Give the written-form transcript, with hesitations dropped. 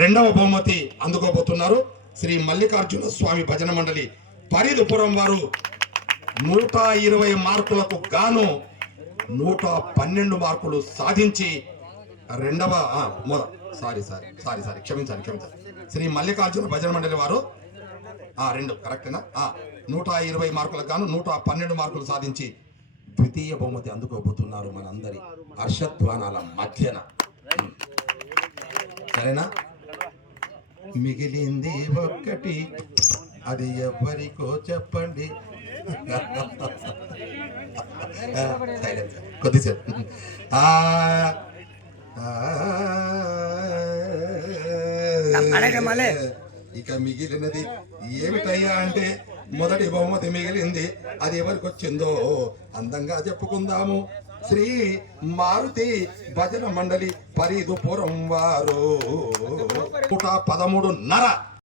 రెండవ బహుమతి అందుకోబోతున్నారు శ్రీ మల్లికార్జున స్వామి భజన మండలి పరిదుపురం వారు 120 మార్కులకు గాను 112 మార్కులు సాధించి రెండవ క్షమించాలి శ్రీ మల్లికార్జున భజన మండలి వారు రెండు కరెక్టేనా 120 మార్కులకు గాను 112 మార్కులు సాధించి ద్వితీయ బహుమతి అందుకోబోతున్నారు మనందరి హర్షధ్వానాల మధ్యన. సరేనా? మిగిలింది ఒక్కటి, అది ఎవరికో చెప్పండి. కొద్దిసేపు ఇక మిగిలినది ఏమిటయ్యా అంటే మొదటి బహుమతి మిగిలింది, అది ఎవరికి వచ్చిందో అందంగా చెప్పుకుందాము. శ్రీ మారుతి భజన మండలి పరిదుపురం వారు 113.5